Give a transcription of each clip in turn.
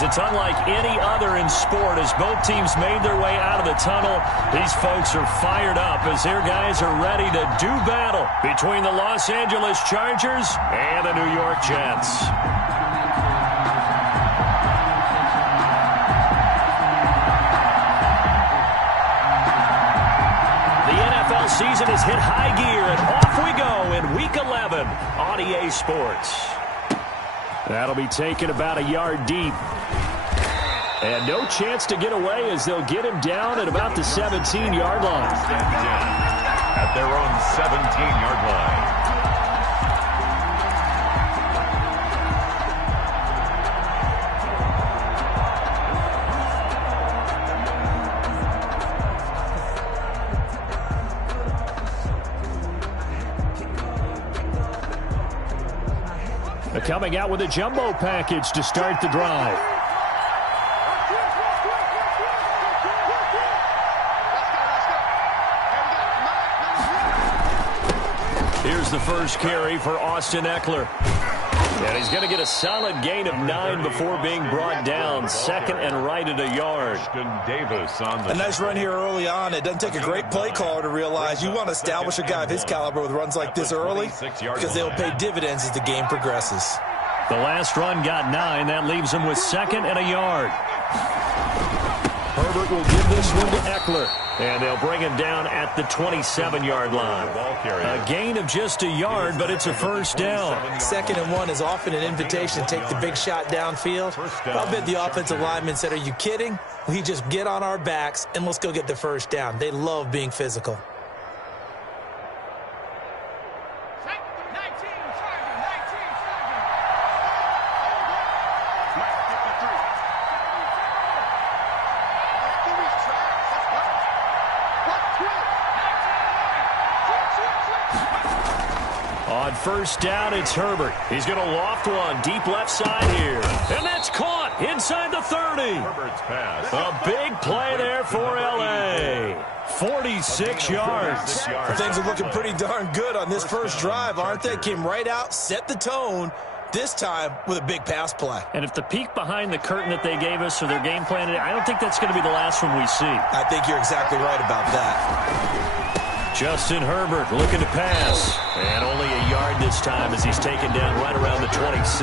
is it's unlike any other in sport. As both teams made their way out of the tunnel, these folks are fired up as their guys are ready to do battle between the Los Angeles Chargers and the New York Jets. The NFL season has hit high gear, and off we go in Week 11 on EA Sports. That'll be taken about a yard deep. And no chance to get away as they'll get him down at about the 17-yard line. At their own 17-yard line. Coming out with a jumbo package to start the drive. Here's the first carry for Austin Ekeler. And he's going to get a solid gain of 9 before being brought down. Second and right at a yard. Davis on the a nice run here early on. It doesn't take a great play caller to realize you want to establish a guy of his caliber with runs like this early because they'll pay dividends as the game progresses. The last run got 9. That leaves him with second and a yard. Herbert will give this one to Ekeler. And they'll bring him down at the 27-yard line. A gain of just a yard, but it's a first down. Second and 1 is often an invitation to take the big shot downfield. I'll bet the offensive lineman said, are you kidding? We just get on our backs and let's go get the first down. They love being physical. On first down, it's Herbert. He's going to loft one deep left side here. And that's caught inside the 30. Herbert's pass. A big play there for L.A. 46 yards. Things are looking pretty darn good on this first drive, aren't they? Came right out, set the tone, this time with a big pass play. And if the peek behind the curtain that they gave us or their game plan, I don't think that's going to be the last one we see. I think you're exactly right about that. Justin Herbert looking to pass. And only a yard this time as he's taken down right around the 26.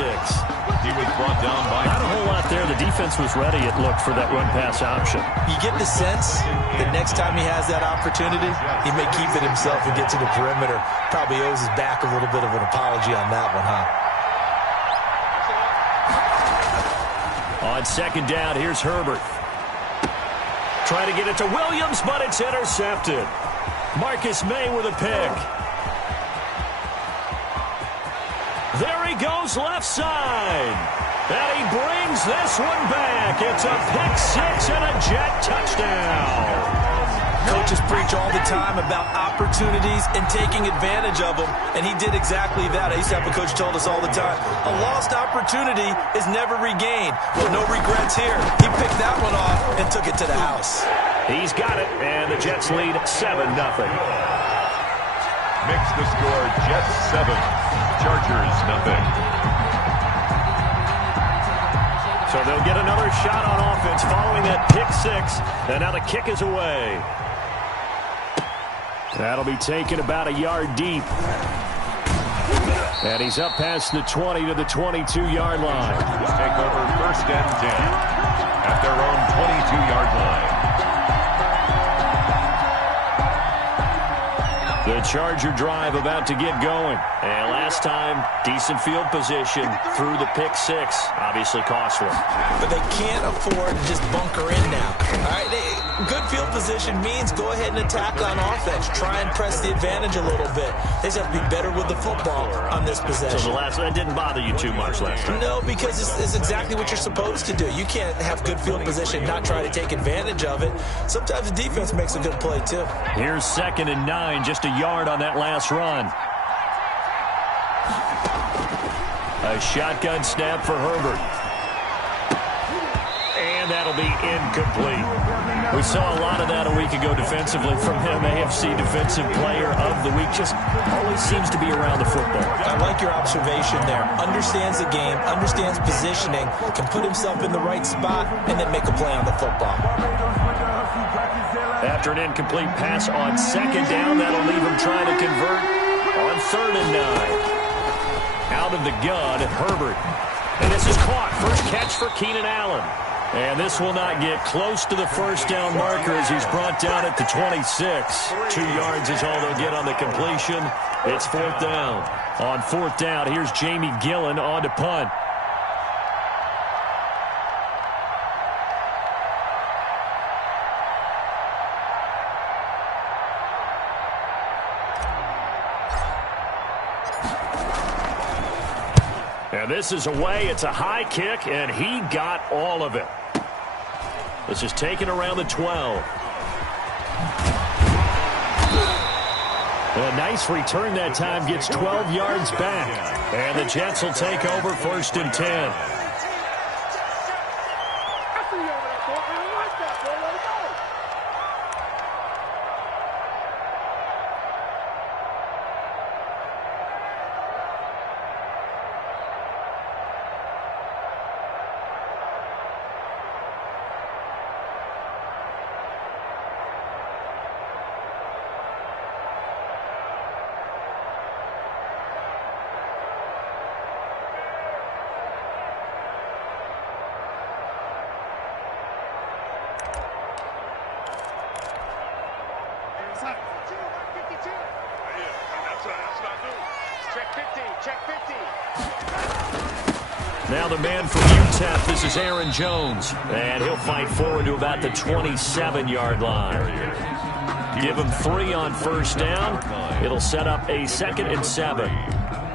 He was brought down by... Not a whole lot there. The defense was ready, it looked, for that run-pass option. You get the sense that next time he has that opportunity, he may keep it himself and get to the perimeter. Probably owes his back a little bit of an apology on that one, huh? On second down, here's Herbert. Trying to get it to Williams, but it's intercepted. Marcus May with a pick. There he goes left side. And he brings this one back. It's a pick six and a Jet touchdown. Coaches preach all the time about opportunities and taking advantage of them, and he did exactly that. I used to have a coach told us all the time, a lost opportunity is never regained. Well, no regrets here. He picked that one off and took it to the house. He's got it, and the Jets lead 7-0. Makes the score Jets 7, Chargers nothing. So they'll get another shot on offense following that pick six, and now the kick is away. That'll be taken about a yard deep. And he's up past the 20 to the 22-yard line. We'll take over first and 10 at their own 22-yard line. The Charger drive about to get going. And last time, decent field position through the pick six. Obviously costly. But they can't afford to just bunker in now. All right, good field position means go ahead and attack on offense. Try and press the advantage a little bit. They just have to be better with the football on this possession. So that didn't bother you too much last time? No, because it's exactly what you're supposed to do. You can't have good field position, not try to take advantage of it. Sometimes the defense makes a good play, too. Here's 2nd and 9, just a yard on that last run. A shotgun snap for Herbert. And And that'll be incomplete. We saw a lot of that a week ago defensively from him. AFC Defensive Player of the Week. Just always seems to be around the football. I like your observation there. Understands the game, understands positioning, can put himself in the right spot, and then make a play on the football. After an incomplete pass on second down, that'll leave him trying to convert on 3rd and 9. Out of the gun, Herbert. And this is caught. First catch for Keenan Allen. And this will not get close to the first down marker as he's brought down at the 26. 2 yards is all they'll get on the completion. It's 4th down. On 4th down, here's Jamie Gillen on to punt. And this is away. It's a high kick, and he got all of it. This is taken around the 12. A nice return that time. Gets 12 yards back. And the Jets will take over 1st and 10. Now the man from UTEP, this is Aaron Jones. And he'll fight forward to about the 27-yard line. Give him 3 on 1st down. It'll set up a 2nd and 7.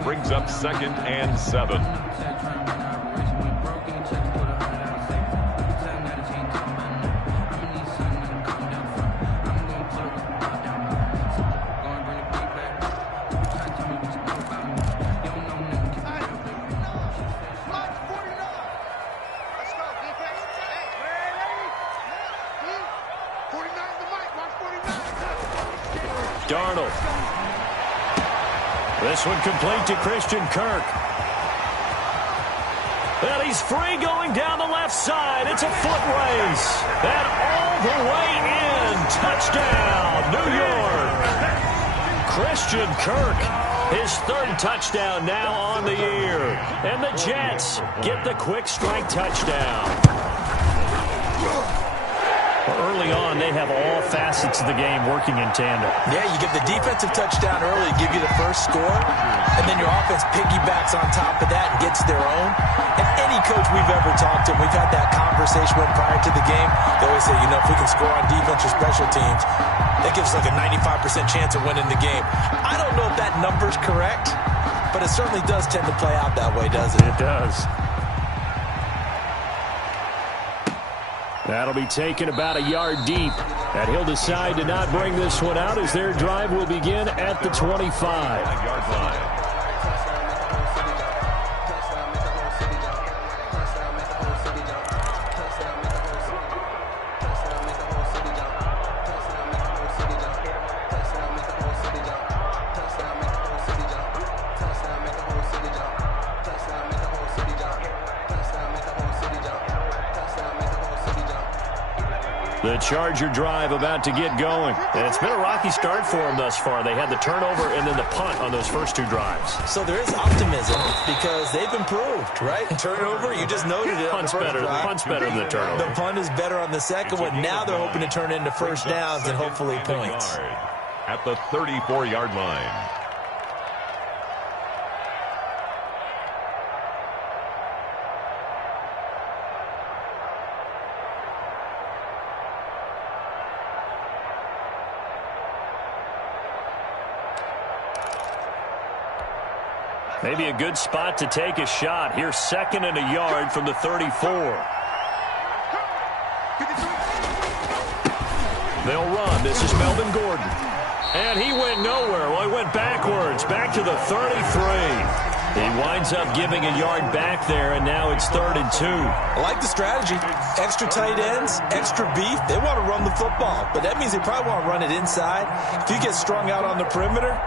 Brings up 2nd and 7. Darnold. This one complete to Christian Kirk. And he's free going down the left side. It's a foot race. And all the way in. Touchdown, New York. Christian Kirk, his 3rd touchdown now on the year. And the Jets get the quick strike touchdown. Early on, they have all facets of the game working in tandem. Yeah, you get the defensive touchdown early to give you the first score, and then your offense piggybacks on top of that and gets their own. And any coach we've ever talked to, we've had that conversation with prior to the game, they always say, you know, if we can score on defense or special teams, that gives us like a 95% chance of winning the game. I don't know if that number's correct, but it certainly does tend to play out that way, doesn't it? It does. That'll be taken about a yard deep. And he'll decide to not bring this one out as their drive will begin at the 25-yard line. The Charger drive about to get going. And it's been a rocky start for them thus far. They had the turnover and then the punt on those first 2 drives. So there is optimism because they've improved, right? Turnover, you just noted it. Punt's better than the turnover. The punt is better on the second one. Now they're hoping to turn it into first downs and hopefully points. At the 34-yard line. Maybe a good spot to take a shot. Here's 2nd and a yard from the 34. They'll run. This is Melvin Gordon. And he went nowhere. Well, he went backwards. Back to the 33. He winds up giving a yard back there, and now it's 3rd and 2. I like the strategy. Extra tight ends, extra beef. They want to run the football, but that means they probably want to run it inside. If you get strung out on the perimeter,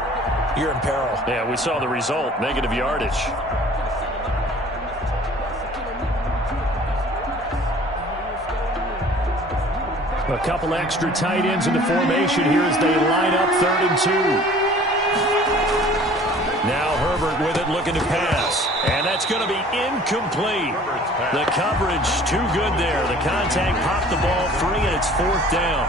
you're in peril. Yeah, we saw the result, negative yardage. A couple extra tight ends in the formation here as they line up 3rd and 2. Now Herbert with it, looking to pass. And that's going to be incomplete. The coverage too good there. The contact popped the ball free, and it's 4th down.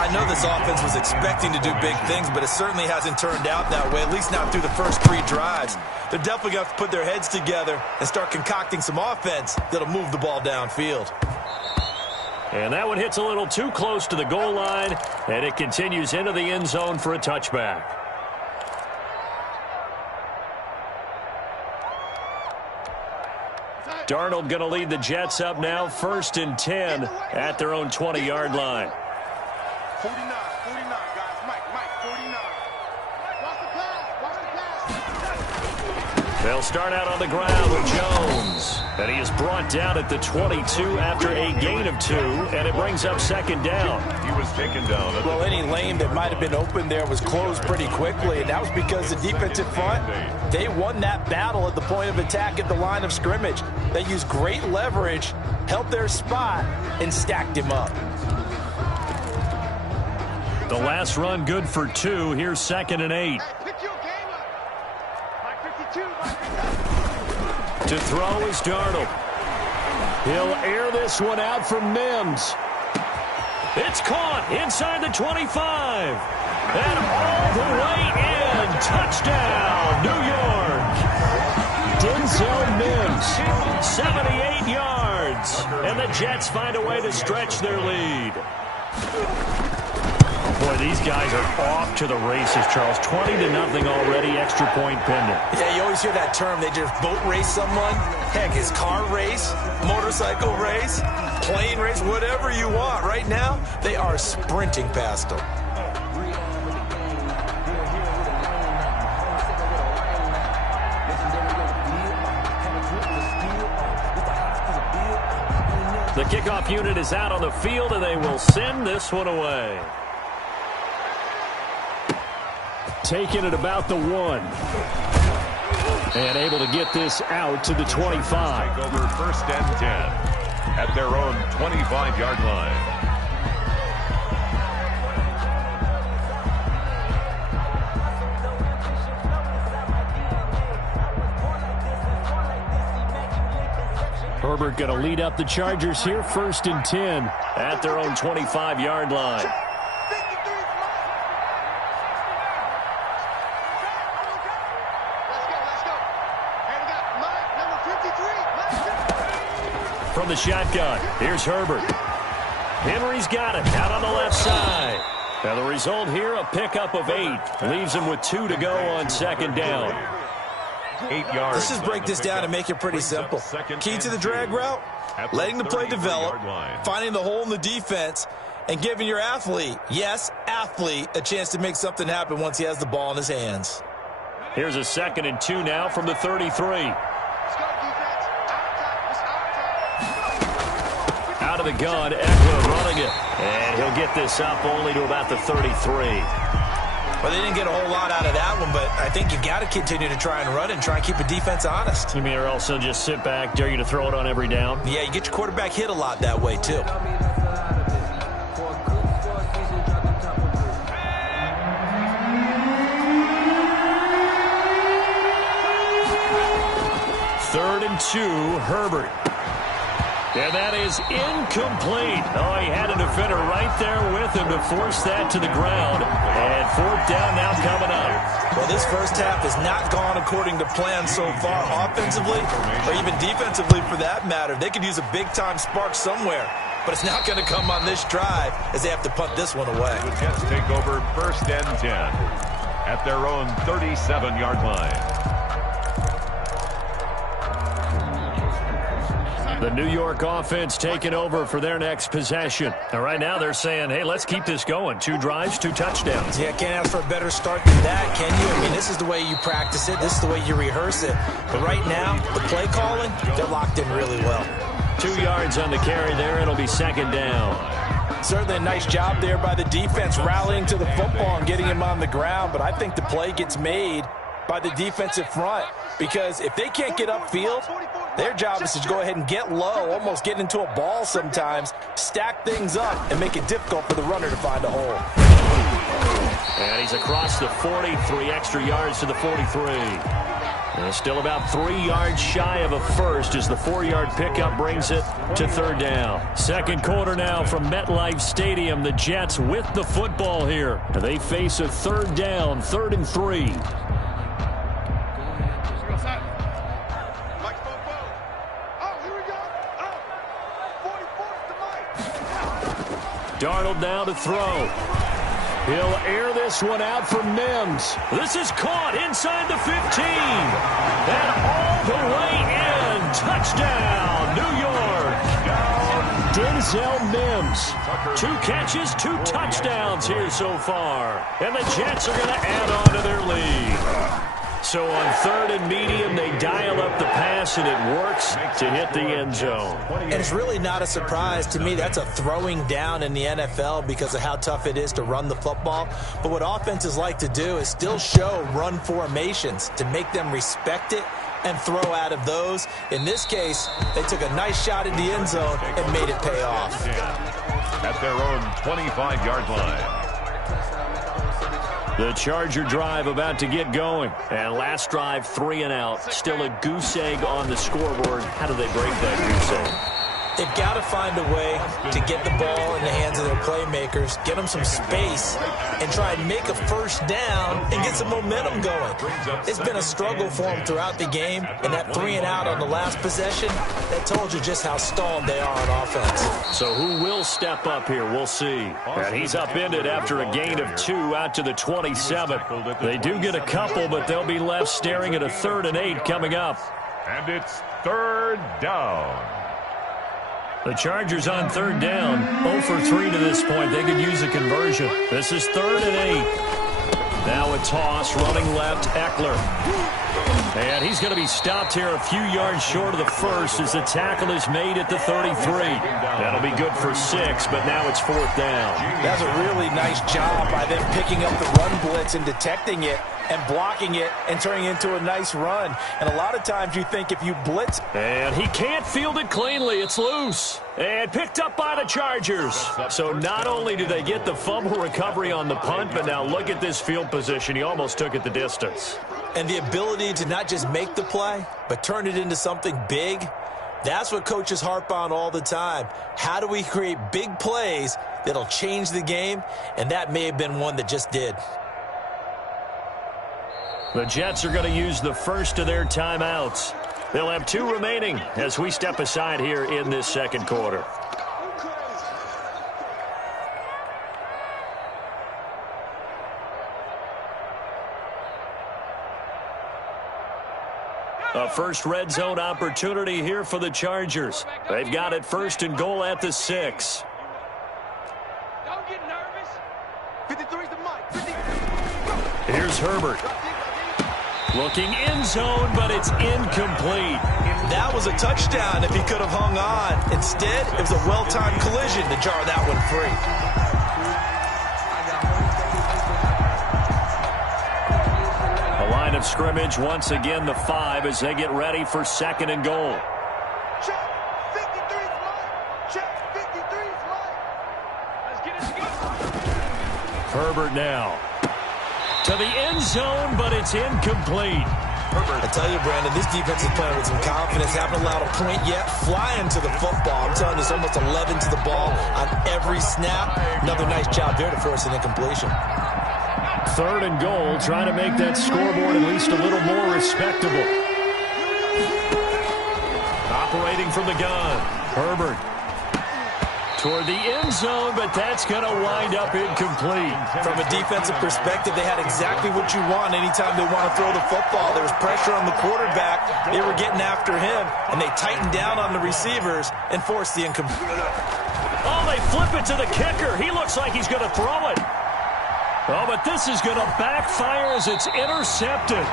I know this offense was expecting to do big things, but it certainly hasn't turned out that way, at least not through the first 3 drives. They're definitely going to have to put their heads together and start concocting some offense that'll move the ball downfield. And that one hits a little too close to the goal line, and it continues into the end zone for a touchback. Darnold going to lead the Jets up now, 1st and 10 at their own 20-yard line. 49, guys. Mike, 49. Watch the pass. They'll start out on the ground with Jones. And he is brought down at the 22 after a gain of 2, and it brings up 2nd down. He was taken down. Well, any lane that might have been open there was closed pretty quickly, and that was because the defensive front, they won that battle at the point of attack at the line of scrimmage. They used great leverage, held their spot, and stacked him up. The last run good for 2. Here's 2nd and 8. To throw is Darnold. He'll air this one out for Mims. It's caught inside the 25. And all the way in. Touchdown, New York. Denzel Mims, 78 yards. And the Jets find a way to stretch their lead. Boy, these guys are off to the races, Charles. 20-0 already, extra point pending. Yeah, you always hear that term. They just boat race someone. Heck, his car race, motorcycle race, plane race, whatever you want. Right now, they are sprinting past them. The kickoff unit is out on the field, and they will send this one away. Taking it about the 1. And able to get this out to the 25. Take over 1st and 10 at their own 25-yard line. Herbert going to lead up the Chargers here, 1st and 10 at their own 25-yard line. From the shotgun, here's Herbert. Henry's got it out on the left side. Now the result here, a pickup of 8. Leaves him with 2 to go on 2nd down. 8 yards. Let's just break this down and make it pretty simple. Key to the drag route, letting the play develop, finding the hole in the defense, and giving your athlete, yes, athlete, a chance to make something happen once he has the ball in his hands. Here's a 2nd and 2 now from the 33. Out of the gun, Eckler running it. And he'll get this up only to about the 33. Well, they didn't get a whole lot out of that one, but I think you got to continue to try and run and try and keep a defense honest. You mean or also just sit back, dare you to throw it on every down? Yeah, you get your quarterback hit a lot that way, too. Third and 2, Herbert. And that is incomplete. Oh, he had a defender right there with him to force that to the ground. And 4th down now coming up. Well, this first half has not gone according to plan so far offensively or even defensively for that matter. They could use a big-time spark somewhere, but it's not going to come on this drive as they have to punt this one away. The Jets take over 1st and 10 at their own 37-yard line. The New York offense taking over for their next possession. And right now they're saying, hey, let's keep this going. 2 drives, 2 touchdowns. Yeah, can't ask for a better start than that, can you? I mean, this is the way you practice it. This is the way you rehearse it. But right now, the play calling, they're locked in really well. 2 yards on the carry there. It'll be second down. Certainly a nice job there by the defense rallying to the football and getting him on the ground. But I think the play gets made by the defensive front, because if they can't get upfield, their job is to go ahead and get low, almost get into a ball sometimes, stack things up, and make it difficult for the runner to find a hole. And he's across the 40, 3 extra yards to the 43. And still about 3 yards shy of a first as the 4-yard pickup brings it to third down. Second quarter now from MetLife Stadium. The Jets with the football here. They face a third down, 3rd and 3. Darnold now to throw. He'll air this one out for Mims. This is caught inside the 15. And all the way in. Touchdown, New York. Denzel Mims. 2 catches, 2 touchdowns here so far. And the Jets are going to add on to their lead. So on 3rd and medium, they dial up the pass, and it works to hit the end zone. And it's really not a surprise to me. That's a throwing down in the NFL because of how tough it is to run the football. But what offenses like to do is still show run formations to make them respect it and throw out of those. In this case, they took a nice shot at the end zone and made it pay off. At their own 25-yard line. The Charger drive about to get going. And last drive, 3 and out. Still a goose egg on the scoreboard. How do they break that goose egg? They've got to find a way to get the ball in the hands of their playmakers, get them some space, and try and make a first down and get some momentum going. It's been a struggle for them throughout the game, and that 3 and out on the last possession, that told you just how stalled they are on offense. So who will step up here? We'll see. And he's upended after a gain of 2 out to the 27. They do get a couple, but they'll be left staring at a 3rd and 8 coming up. And it's 3rd down. The Chargers on 3rd down, 0 for 3 to this point. They could use a conversion. This is 3rd and 8. Now a toss, running left, Eckler. And he's going to be stopped here a few yards short of the first as the tackle is made at the 33. That'll be good for 6, but now it's 4th down. That's a really nice job by them picking up the run blitz and detecting it and blocking it and turning it into a nice run. And a lot of times you think if you blitz. And he can't field it cleanly. It's loose. And picked up by the Chargers. So not only do they get the fumble recovery on the punt, but now look at this field position. He almost took it the distance. And the ability to not just make the play, but turn it into something big, that's what coaches harp on all the time. How do we create big plays that'll change the game? And that may have been one that just did. The Jets are going to use the first of their timeouts. They'll have 2 remaining as we step aside here in this second quarter. A first red zone opportunity here for the Chargers. They've got it 1st and goal at the 6. Don't get nervous. 53's the mic. 50. Here's Herbert. Looking end zone, but it's incomplete. That was a touchdown if he could have hung on. Instead, it was a well-timed collision to jar that one free. Line of scrimmage once again the 5 as they get ready for 2nd and goal. Check. 53's mic. Check. 53's mic. Let's get it together. Herbert now to the end zone, but it's incomplete. I tell you, Brandon, this defense is playing with some confidence. Haven't allowed a point yet. Flying to the football. I'm telling you, it's almost 11 to the ball on every snap. Another nice job there to force an incompletion. 3rd and goal, trying to make that scoreboard at least a little more respectable. Operating from the gun, Herbert. toward the end zone, but that's going to wind up incomplete. From a defensive perspective, they had exactly what you want anytime they want to throw the football. There was pressure on the quarterback. They were getting after him, and they tightened down on the receivers and forced the incomplete. Oh, they flip it to the kicker. He looks like he's going to throw it. Oh, but this is going to backfire as it's intercepted.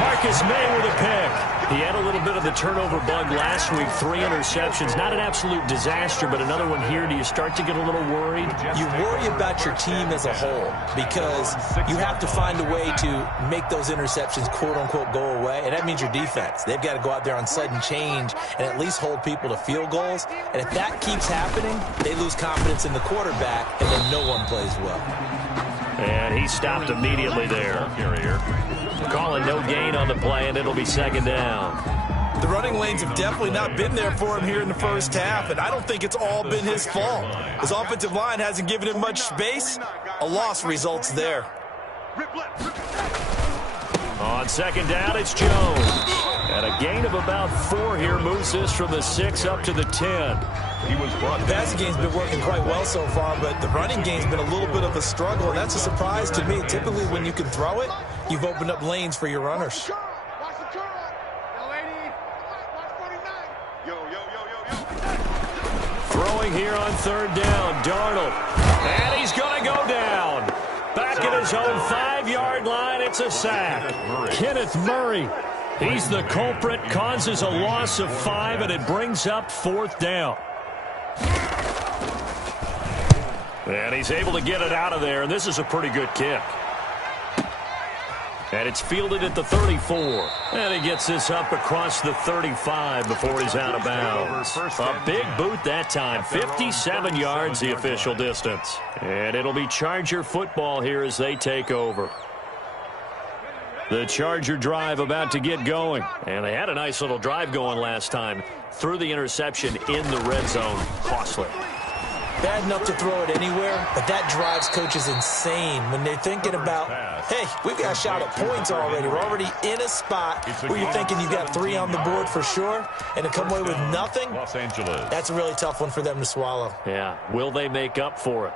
Marcus May with a pick. He had a little bit of the turnover bug last week. 3 interceptions. Not an absolute disaster, but another one here. Do you start to get a little worried? You worry about your team as a whole because you have to find a way to make those interceptions, quote-unquote, go away, and that means your defense. They've got to go out there on sudden change and at least hold people to field goals. And if that keeps happening, they lose confidence in the quarterback, and then no one plays well. And he stopped immediately there. Calling no gain on the play, and it'll be second down. The running lanes have definitely not been there for him here in the first half, and I don't think it's all been his fault. His offensive line hasn't given him much space. A loss results there. On second down, it's Jones. And a gain of about 4 here moves this from the 6 up to the 10. The passing game's been working quite well so far, but the running game's been a little bit of a struggle, and that's a surprise to me. Typically, when you can throw it, you've opened up lanes for your runners. Throwing here on third down, Darnold. And he's going to go down. Back at his own 5-yard line, it's a sack. Kenneth Murray. He's the culprit, causes a loss of 5, and it brings up 4th down. And he's able to get it out of there, and this is a pretty good kick. And it's fielded at the 34. And he gets this up across the 35 before he's out of bounds. A big boot that time. 57 yards the official distance. And it'll be Charger football here as they take over. The Charger drive about to get going. And they had a nice little drive going last time. Threw the interception in the red zone. Costly. Bad enough to throw it anywhere, but that drives coaches insane when they're thinking about, hey, we've got a shot at points already. We're already in a spot where you're thinking you've got 3 on the board for sure, and to come away with nothing, that's a really tough one for them to swallow. Yeah, will they make up for it?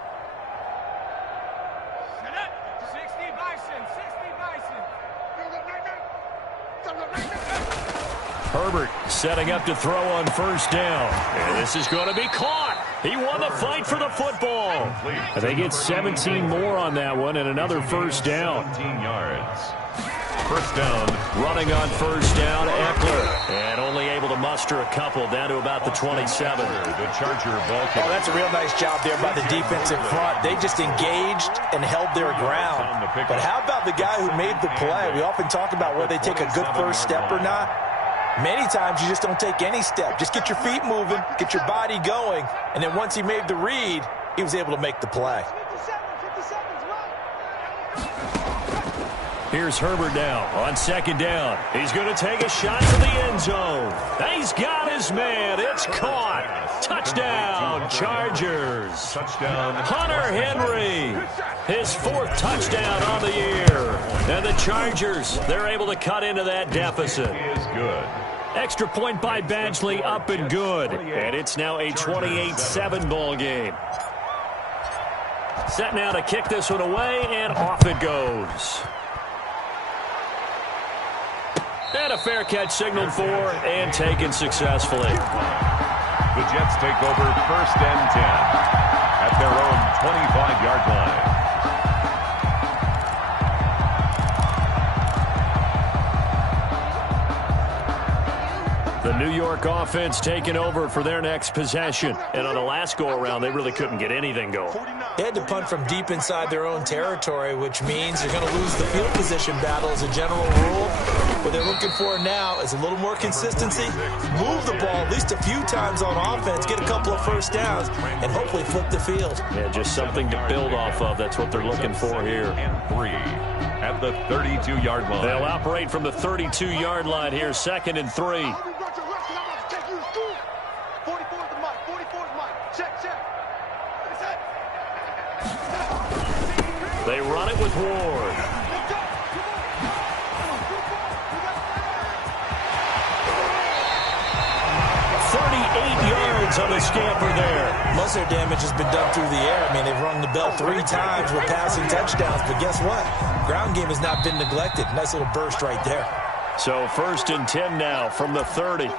Herbert setting up to throw on first down. And this is going to be caught. He won the fight for the football. And they get 17 more on that one and another first down. 17 yards. First down. Running on first down, Eckler. And only able to muster a couple down to about the 27. The Charger ball kick. Oh, that's a real nice job there by the defensive front. They just engaged and held their ground. But how about the guy who made the play? We often talk about whether they take a good first step or not. Many times you just don't take any step. Just get your feet moving, get your body going, and then once he made the read, he was able to make the play. Here's Herbert now on second down. He's going to take a shot to the end zone. He's got his man. It's caught. Touchdown, Chargers. Touchdown. Hunter Henry, his 4th touchdown on the year. And the Chargers, they're able to cut into that deficit. Is good. Extra point by Badgley, up and good. And it's now a 28-7 ball game. Set now to kick this one away, and off it goes. And a fair catch signaled for and taken successfully. The Jets take over first and 10 at their own 25-yard line. The New York offense taking over for their next possession. And on the last go-around, they really couldn't get anything going. They had to punt from deep inside their own territory, which means you're going to lose the field position battle as a general rule. What they're looking for now is a little more consistency, move the ball at least a few times on offense, get a couple of first downs, and hopefully flip the field. Yeah, just something to build off of. That's what they're looking for here. And 3 at the 32-yard line. They'll operate from the 32-yard line here, 2nd and 3. They run it with Ward. 38 yards yards on the scamper there. Most of their damage has been done through the air. I mean, they've rung the bell 3 times with passing touchdowns, but guess what? Ground game has not been neglected. Nice little burst right there. So 1st and 10 now from the 30.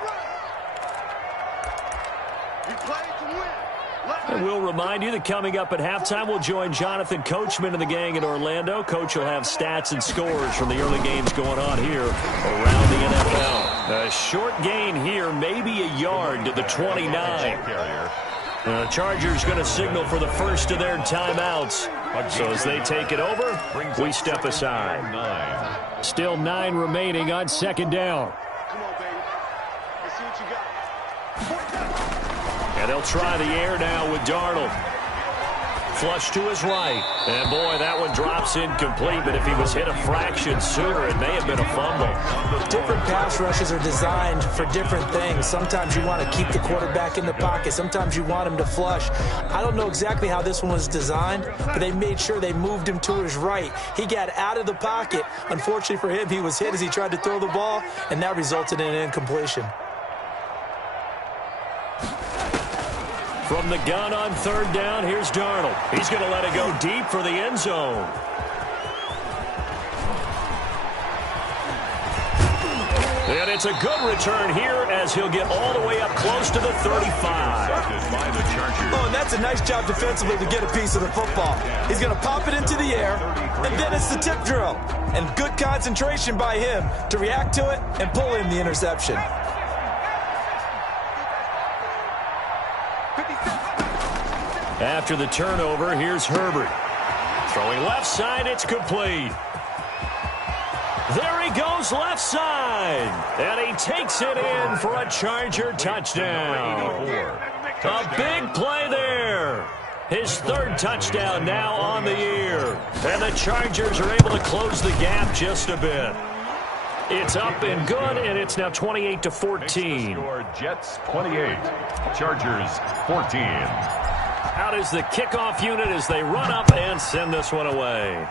And we'll remind you that coming up at halftime, we'll join Jonathan Coachman and the gang in Orlando. Coach will have stats and scores from the early games going on here around the NFL. A short gain here, maybe a yard to the 29. The Chargers going to signal for the first of their timeouts. So as they take it over, we step aside. Still 9 remaining on 2nd down. Come on, baby. Let's see what you got. And they'll try the air now with Darnold. Flush to his right. And, boy, that one drops incomplete. But if he was hit a fraction sooner, it may have been a fumble. Different pass rushes are designed for different things. Sometimes you want to keep the quarterback in the pocket. Sometimes you want him to flush. I don't know exactly how this one was designed, but they made sure they moved him to his right. He got out of the pocket. Unfortunately for him, he was hit as he tried to throw the ball, and that resulted in an incompletion. From the gun on 3rd down, here's Darnold. He's going to let it go deep for the end zone. And it's a good return here as he'll get all the way up close to the 35. Oh, and that's a nice job defensively to get a piece of the football. He's going to pop it into the air, and then it's the tip drill. And good concentration by him to react to it and pull in the interception. After the turnover, here's Herbert. Throwing left side, it's complete. There he goes left side. And he takes it in for a Charger touchdown. A big play there. His 3rd touchdown now on the year. And the Chargers are able to close the gap just a bit. It's up and good, and it's now 28-14. Jets 28, Chargers 14. Out is the kickoff unit as they run up and send this one away.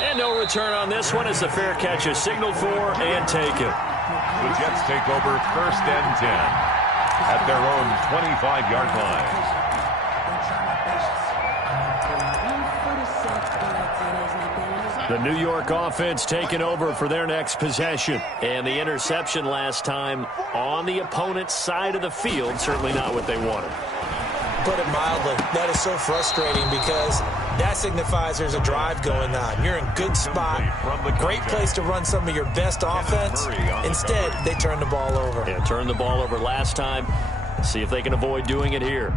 And no return on this one as the fair catch is signaled for and taken. The Jets take over 1st and 10 at their own 25-yard line. The New York offense taking over for their next possession. And the interception last time on the opponent's side of the field, certainly not what they wanted. Put it mildly, that is so frustrating because that signifies there's a drive going on. You're in good spot, great place to run some of your best offense. Instead, they turn the ball over. Yeah, turned the ball over last time. See if they can avoid doing it here.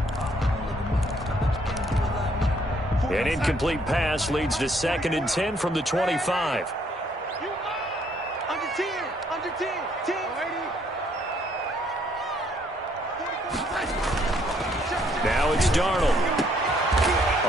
An incomplete pass leads to 2nd and 10 from the 25. Under 10, under 10, 10. Now it's Darnold.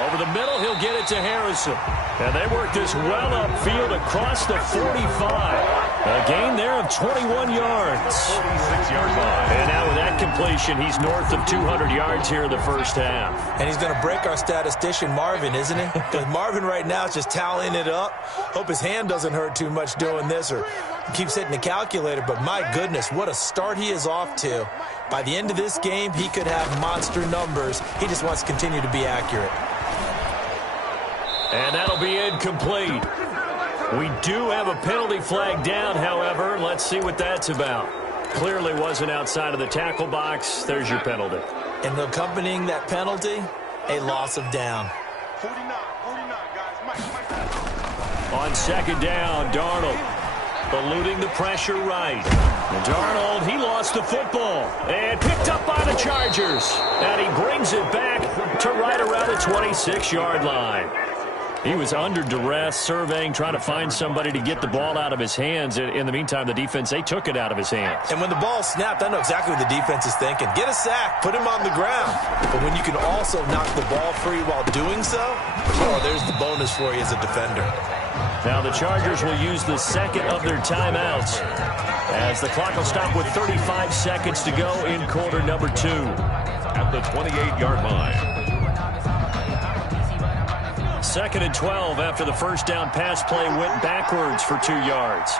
Over the middle, he'll get it to Harrison. And they work this well upfield across the 45. A gain there of 21 yards. 46-yard line. And now with that completion, he's north of 200 yards here in the first half. And he's going to break our statistician, Marvin, isn't he? Because Marvin right now is just tallying it up. Hope his hand doesn't hurt too much doing this or keeps hitting the calculator. But my goodness, what a start he is off to. By the end of this game, he could have monster numbers. He just wants to continue to be accurate. And that'll be incomplete. We do have a penalty flag down, however. Let's see what that's about. Clearly wasn't outside of the tackle box. There's your penalty. And accompanying that penalty, a loss of down. 49, guys. Mike. On 2nd down, Darnold eluding the pressure right. And Darnold, he lost the football and picked up by the Chargers. And he brings it back to right around the 26-yard line. He was under duress, surveying, trying to find somebody to get the ball out of his hands. In the meantime, the defense, they took it out of his hands. And when the ball snapped, I know exactly what the defense is thinking. Get a sack, put him on the ground. But when you can also knock the ball free while doing so, oh, there's the bonus for you as a defender. Now the Chargers will use the 2nd of their timeouts as the clock will stop with 35 seconds to go in quarter number 2. At the 28-yard line. 2nd and 12 after the first down pass play went backwards for 2 yards.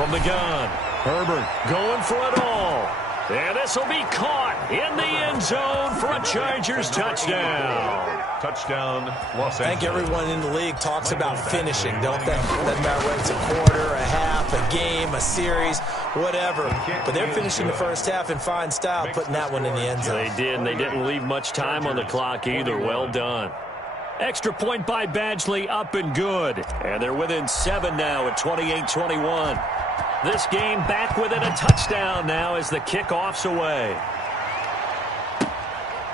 from the gun. Herbert going for it all. And this will be caught in the end zone for a Chargers touchdown. Touchdown, Los Angeles. I think everyone in the league talks about finishing, don't they? Doesn't matter whether it's a quarter, a half, a game, a series, whatever. But they're finishing the first half in fine style, putting that one in the end zone. They did, and they didn't leave much time on the clock either. Well done. Extra point by Badgley, up and good. And they're within 7 now at 28-21. This game back within a touchdown now as the kickoff's away.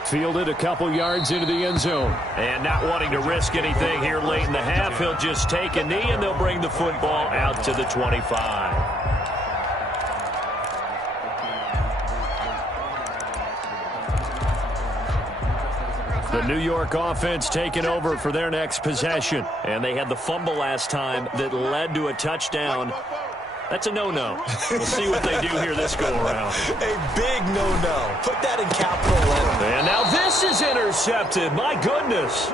Fielded a couple yards into the end zone. And not wanting to risk anything here late in the half, he'll just take a knee and they'll bring the football out to the 25. The New York offense taking over for their next possession. And they had the fumble last time that led to a touchdown. That's a no-no. We'll see what they do here this go-around. A big no-no. Put that in capital letters. And now this is intercepted. My goodness.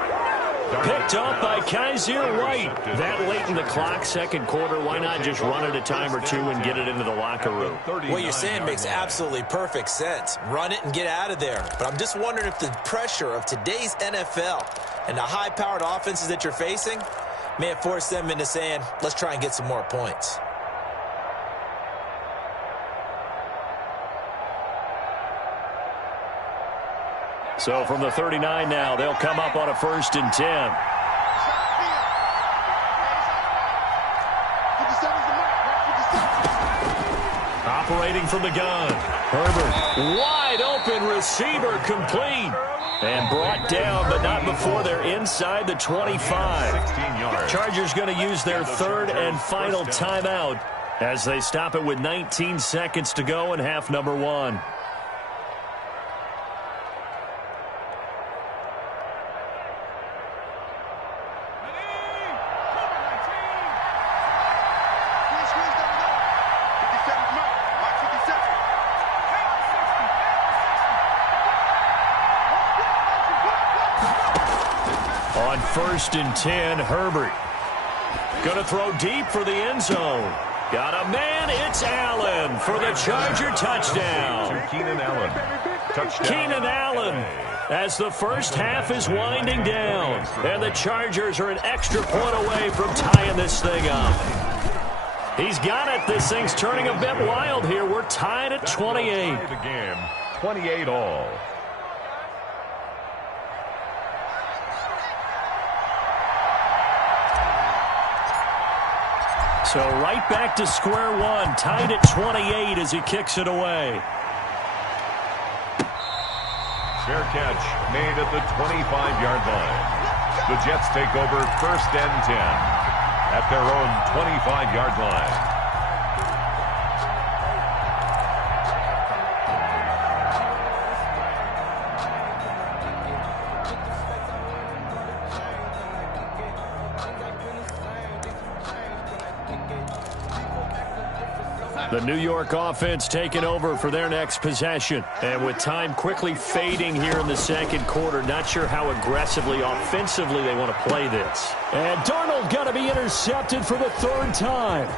Picked up by Kaiser White. That late in the clock, second quarter. Why not just run it a time or two and get it into the locker room? What you're saying makes absolutely perfect sense. Run it and get out of there. But I'm just wondering if the pressure of today's NFL and the high-powered offenses that you're facing may have forced them into saying, let's try and get some more points. So from the 39 now, they'll come up on a 1st and 10. Operating from the gun. Herbert, wide open receiver, complete. And brought down, but not before they're inside the 25. 16 yards. Chargers going to use their third and final timeout as they stop it with 19 seconds to go in half number 1. On 1st and 10, Herbert. Going to throw deep for the end zone. Got a man, it's Allen for the Charger touchdown. Keenan Allen. Touchdown. Keenan Allen as the first half is winding down. And the Chargers are an extra point away from tying this thing up. He's got it. This thing's turning a bit wild here. We're tied at 28. The game, 28 all. So right back to square one, tied at 28 as he kicks it away. Fair catch made at the 25-yard line. The Jets take over 1st and 10 at their own 25-yard line. The New York offense taking over for their next possession. And with time quickly fading here in the second quarter, not sure how aggressively, offensively they want to play this. And Darnold got to be intercepted for the 3rd time.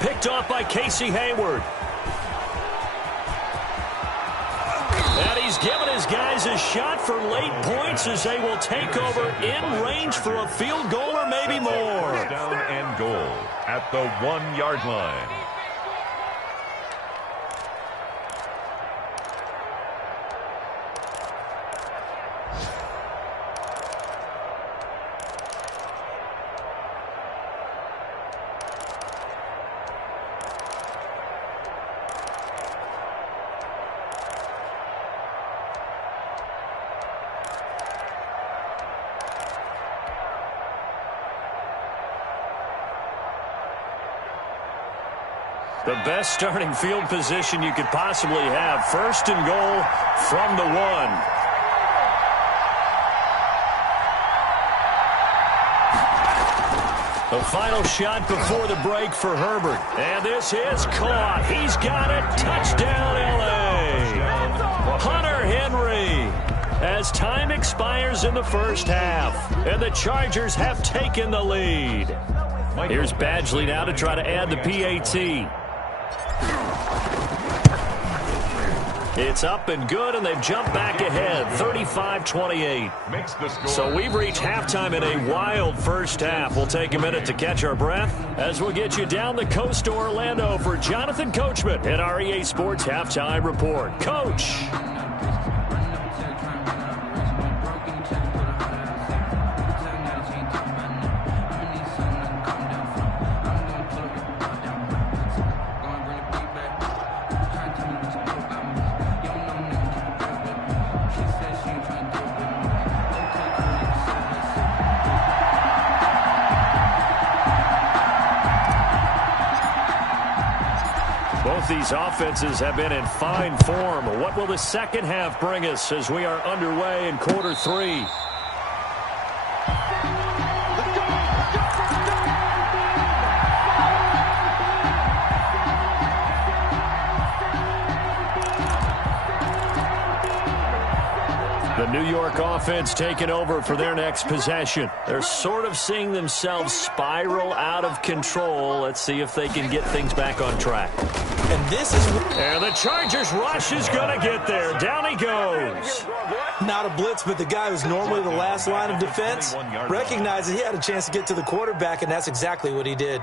Picked off by Casey Hayward. And he's given his guys a shot for late points as they will take over in range for a field goal or maybe more. Down and goal at the 1-yard line. The best starting field position you could possibly have. 1st and goal from the 1. The final shot before the break for Herbert. And this is caught. He's got it. Touchdown, L.A. Hunter Henry. As time expires in the first half. And the Chargers have taken the lead. Here's Badgley now to try to add the PAT. It's up and good, and they've jumped back ahead, 35-28. Makes the score. So we've reached halftime in a wild first half. We'll take a minute to catch our breath as we'll get you down the coast to Orlando for Jonathan Coachman at our EA Sports Halftime Report. Coach. Both these offenses have been in fine form. What will the second half bring us as we are underway in quarter three? The New York offense taking over for their next possession. They're sort of seeing themselves spiral out of control. Let's see if they can get things back on track. And the Chargers rush is going to get there. Down he goes. Not a blitz, but the guy who's normally the last line of defense recognized that he had a chance to get to the quarterback, and that's exactly what he did.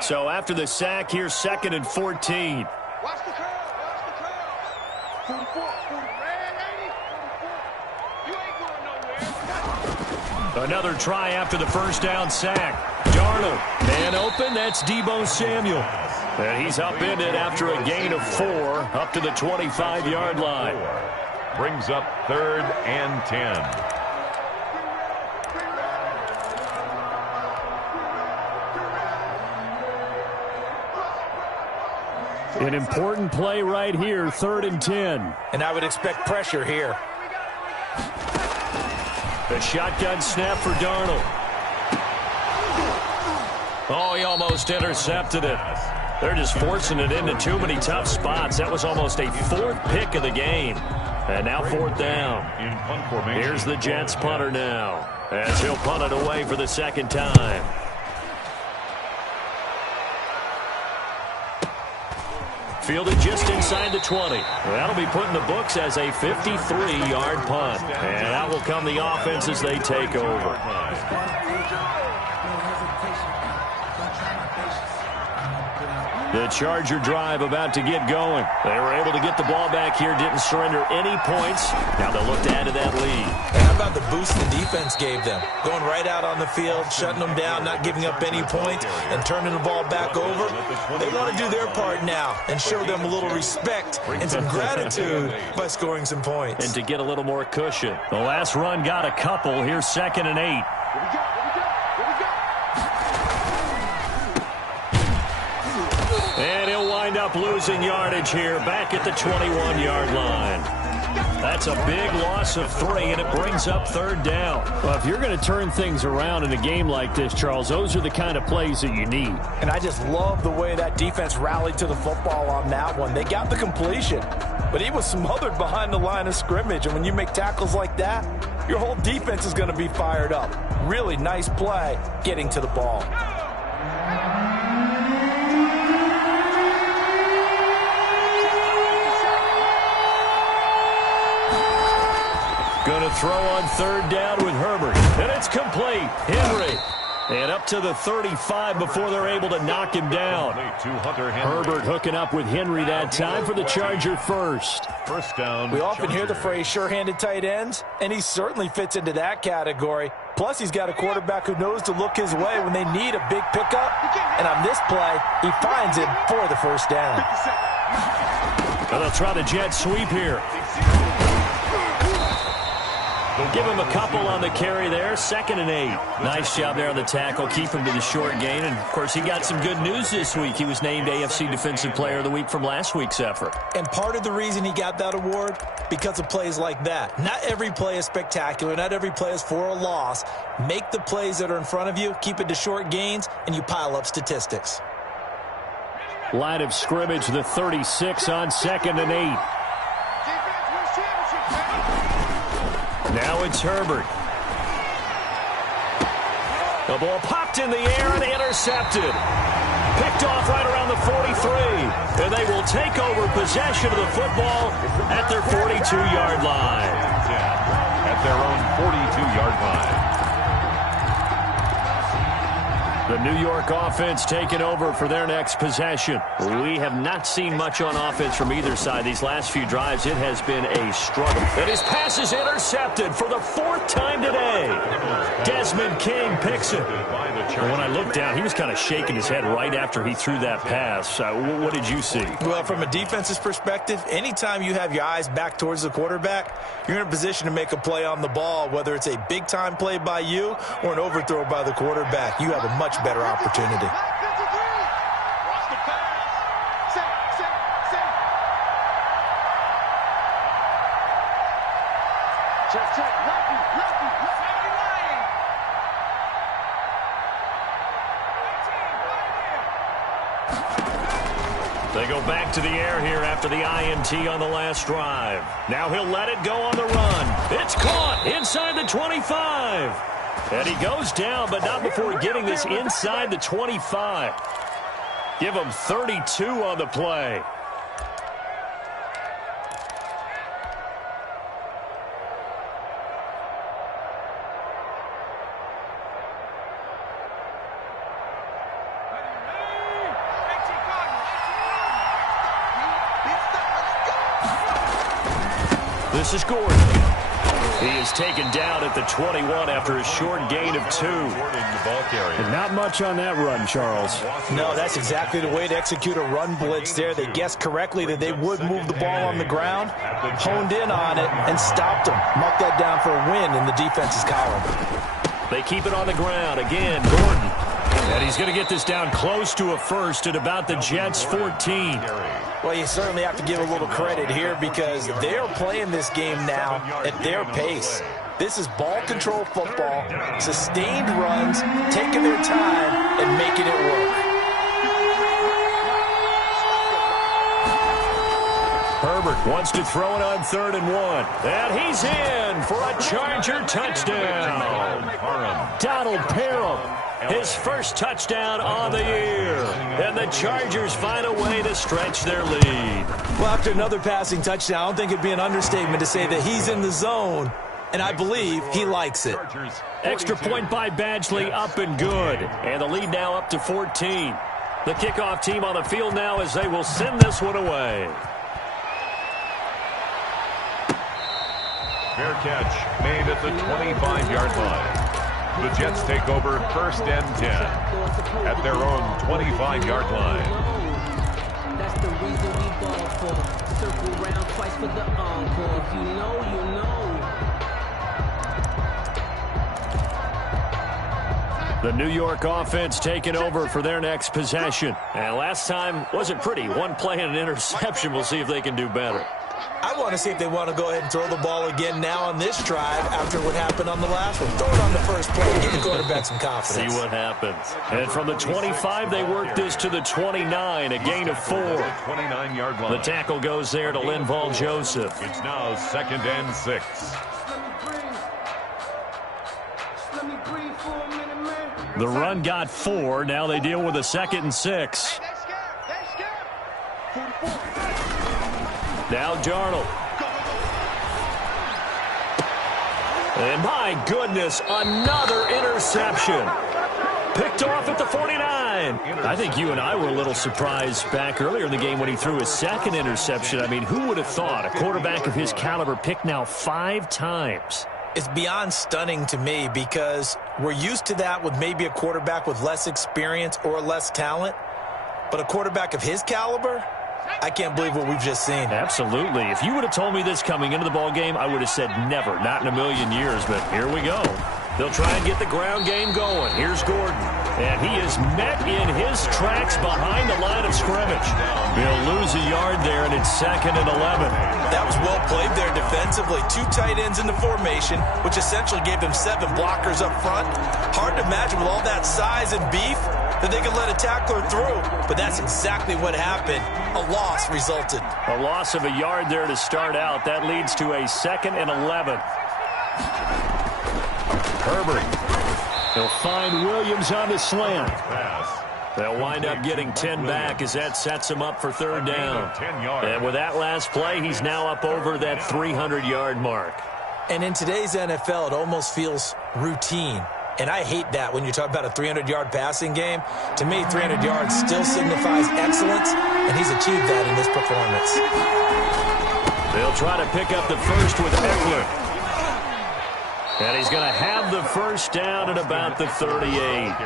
So after the sack, here's 2nd and 14. Watch the curl. Watch the curl. 44. Red 80. 44. You ain't going nowhere. Another try after the first down sack. Darnold, man open, that's Deebo Samuel. And he's upended after a gain of 4 up to the 25-yard line. Brings up 3rd and 10. An important play right here, 3rd and 10. And I would expect pressure here. The shotgun snap for Darnold. Oh, he almost intercepted it. They're just forcing it into too many tough spots. That was almost a 4th pick of the game. And now 4th down. In punt formation. Here's the Jets punter now, as he'll punt it away for the 2nd time. Fielded just inside the 20. That'll be put in the books as a 53-yard punt. And that will come the offense as they take over. The Charger drive about to get going. They were able to get the ball back here, didn't surrender any points. Now they'll look to add to that lead. And how about the boost the defense gave them? Going right out on the field, shutting them down, not giving up any points, and turning the ball back over. They want to do their part now and show them a little respect and some gratitude by scoring some points. And to get a little more cushion. The last run got a couple. Here's 2nd and 8. And he'll wind up losing yardage here back at the 21-yard line. That's a big loss of 3, and it brings up 3rd down. Well, if you're going to turn things around in a game like this, Charles, those are the kind of plays that you need. And I just love the way that defense rallied to the football on that one. They got the completion, but he was smothered behind the line of scrimmage. And when you make tackles like that, your whole defense is going to be fired up. Really nice play getting to the ball. Going to throw on 3rd down with Herbert. And it's complete. Henry. And up to the 35 before they're able to knock him down. Herbert hooking up with Henry that time for the Charger first. First down. We often hear the phrase sure-handed tight ends, and he certainly fits into that category. Plus, he's got a quarterback who knows to look his way when they need a big pickup. And on this play, he finds it for the first down. Well, they'll try the jet sweep here. Give him a couple on the carry there. 2nd and 8. Nice job there on the tackle. Keep him to the short gain. And, of course, he got some good news this week. He was named AFC Defensive Player of the Week from last week's effort. And part of the reason he got that award, because of plays like that. Not every play is spectacular. Not every play is for a loss. Make the plays that are in front of you, keep it to short gains, and you pile up statistics. Line of scrimmage, the 36 on 2nd and 8. Now Now it's Herbert. The ball popped in the air and intercepted. Picked off right around the 43. And they will take over possession of the football at their 42-yard line. At their own 42-yard line. The New York offense taking over for their next possession. We have not seen much on offense from either side. These last few drives, it has been a struggle. And his pass is intercepted for the 4th time today. Desmond King picks it. And when I looked down, he was kind of shaking his head right after he threw that pass. What did you see? Well, from a defense's perspective, anytime you have your eyes back towards the quarterback, you're in a position to make a play on the ball, whether it's a big-time play by you or an overthrow by the quarterback. You have a much better opportunity. Watch the pass. Safe. Check. Lucky. They go back to the air here after the INT on the last drive. Now he'll let it go on the run. It's caught inside the 25. And he goes down, but not before getting this inside the 25. Give him 32 on the play. This is Gordon. He is taken down at the 21 after a short gain of 2. And not much on that run, Charles. No, that's exactly the way to execute a run blitz there. They guessed correctly that they would move the ball on the ground, honed in on it, and stopped them. Marked that down for a win in the defense's column. They keep it on the ground. Again, Gordon. And he's going to get this down close to a first at about the Jets' 14. Well, you certainly have to give a little credit here because they're playing this game now at their pace. This is ball control football, sustained runs, taking their time and making it work. Herbert wants to throw it on 3rd and 1. And he's in for a Charger touchdown. Donald Parham. His first touchdown on the year. And the Chargers find a way to stretch their lead. Well, after another passing touchdown, I don't think it'd be an understatement to say that he's in the zone, and I believe he likes it. Extra point by Badgley, up and good. And the lead now up to 14. The kickoff team on the field now as they will send this one away. Fair catch made at the 25-yard line. The Jets take over 1st and 10 at their own 25-yard line. That's the reason we ball for. Circle round twice for the encore. If you know, you know. The New York offense taking over for their next possession. And last time wasn't pretty. One play and an interception. We'll see if they can do better. I want to see if they want to go ahead and throw the ball again now on this drive after what happened on the last one. Throw it on the first play. Give the quarterback some confidence. See what happens. And from the 25, they work this to the 29, a gain of 4. 29-yard line. The tackle goes there to Linval Joseph. It's now 2nd and 6. The run got 4. Now they deal with a 2nd and 6. Now Darnold. And my goodness, another interception. Picked off at the 49. I think you and I were a little surprised back earlier in the game when he threw his 2nd interception. I mean, who would have thought a quarterback of his caliber picked now 5 times? It's beyond stunning to me because we're used to that with maybe a quarterback with less experience or less talent. But a quarterback of his caliber, I can't believe what we've just seen. Absolutely. If you would have told me this coming into the ball game, I would have said never, not in a million years. But here we go. They'll try and get the ground game going. Here's Gordon. And he is met in his tracks behind the line of scrimmage. He'll lose a yard there, and it's 2nd and 11. That was well played there defensively. 2 tight ends in the formation, which essentially gave them 7 blockers up front. Hard to imagine with all that size and beef that they could let a tackler through. But that's exactly what happened. A loss resulted. A loss of a yard there to start out. That leads to a 2nd and 11. Herbert. He'll find Williams on the slant. Pass. They'll wind up getting 10 back as that sets him up for third down. 10 yards. And with that last play, he's now up over that 300-yard mark. And in today's NFL, it almost feels routine. And I hate that when you talk about a 300-yard passing game. To me, 300 yards still signifies excellence, and he's achieved that in this performance. They'll try to pick up the first with Eckler. And he's going to have the first down at about the 38.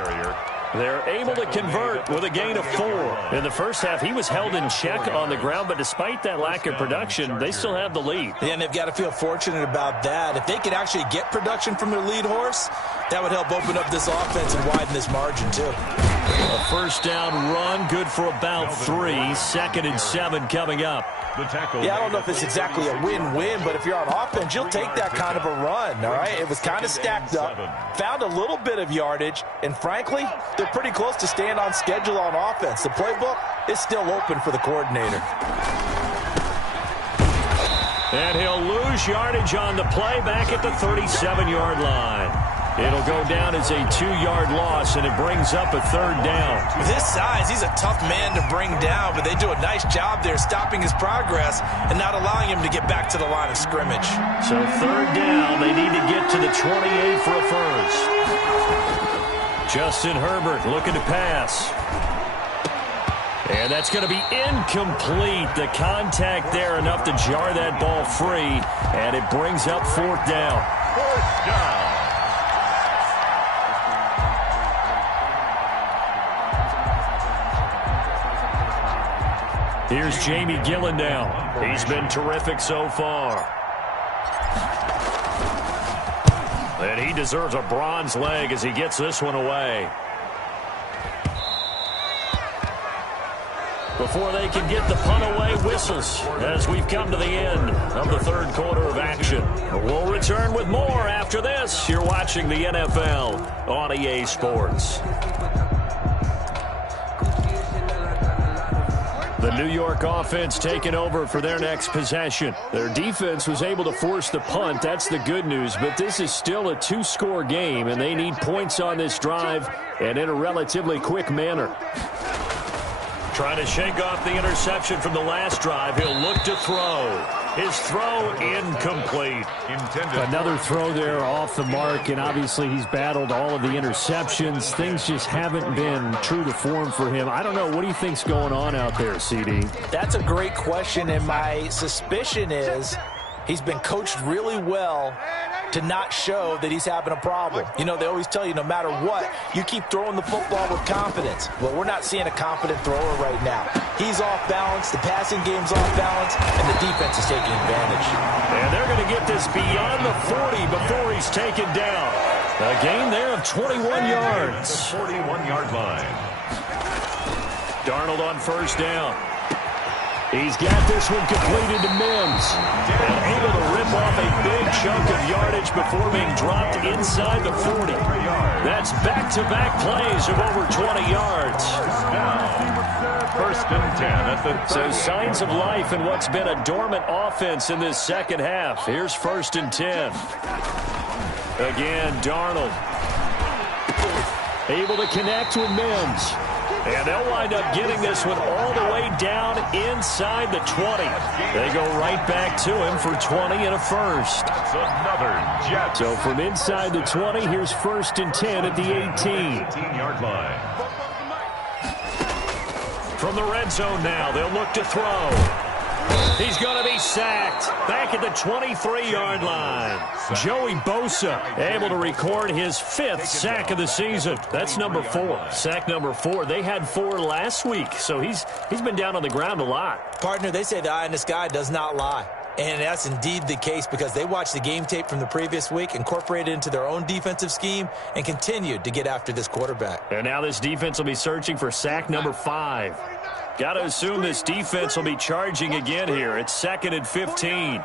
They're able to convert with a gain of 4. In the first half, he was held in check on the ground, but despite that lack of production, they still have the lead. Yeah, and they've got to feel fortunate about that. If they could actually get production from their lead horse, that would help open up this offense and widen this margin, too. A first down run, good for about 3. 2nd and 7 coming up. Yeah, I don't know if it's exactly a win-win, but if you're on offense, you'll take that kind of a run, all right? It was kind of stacked up, found a little bit of yardage, and frankly, they're pretty close to staying on schedule on offense. The playbook is still open for the coordinator. And he'll lose yardage on the play back at the 37-yard line. It'll go down as a 2-yard loss, and it brings up a third down. With his size, he's a tough man to bring down, but they do a nice job there stopping his progress and not allowing him to get back to the line of scrimmage. So third down, they need to get to the 28 for a first. Justin Herbert looking to pass. And that's going to be incomplete. The contact there enough to jar that ball free, and it brings up fourth down. Fourth down. Here's Jamie Gillen now. He's been terrific so far. And he deserves a bronze leg as he gets this one away. Before they can get the punt away, whistles as we've come to the end of the third quarter of action. We'll return with more after this. You're watching the NFL on EA Sports. The New York offense taking over for their next possession. Their defense was able to force the punt. That's the good news. But this is still a 2-score game, and they need points on this drive and in a relatively quick manner. Trying to shake off the interception from the last drive. He'll look to throw. His throw incomplete. Another throw there off the mark, and obviously he's battled all of the interceptions. Things just haven't been true to form for him. I don't know. What do you think's going on out there, CD? That's a great question, and my suspicion is he's been coached really well to not show that he's having a problem. You know, they always tell you no matter what, you keep throwing the football with confidence. Well, we're not seeing a confident thrower right now. He's off balance, the passing game's off balance, and the defense is taking advantage. And they're going to get this beyond the 40 before he's taken down. A gain there of 21 yards. 41-yard line. Darnold on first down. He's got this one completed to Mims. And able to rip off a big chunk of yardage before being dropped inside the 40. That's back-to-back plays of over 20 yards. First and 10 at the 30. So signs of life in what's been a dormant offense in this second half. Here's first and 10. Again, Darnold. Able to connect with Mims. And they'll wind up getting this one all the way down inside the 20. They go right back to him for 20 and a first. That's another Jet. So from inside the 20, here's first and 10 at the 18. 18-yard line. From the red zone now, they'll look to throw. He's going to be sacked back at the 23-yard line. Joey Bosa able to record his 5th sack of the season. That's number 4. Sack number 4. They had 4 last week, so he's been down on the ground a lot. Partner, they say the eye in the sky does not lie. And that's indeed the case because they watched the game tape from the previous week, incorporated it into their own defensive scheme, and continued to get after this quarterback. And now this defense will be searching for sack number 5. Got to assume this defense will be charging again here. It's 2nd and 15.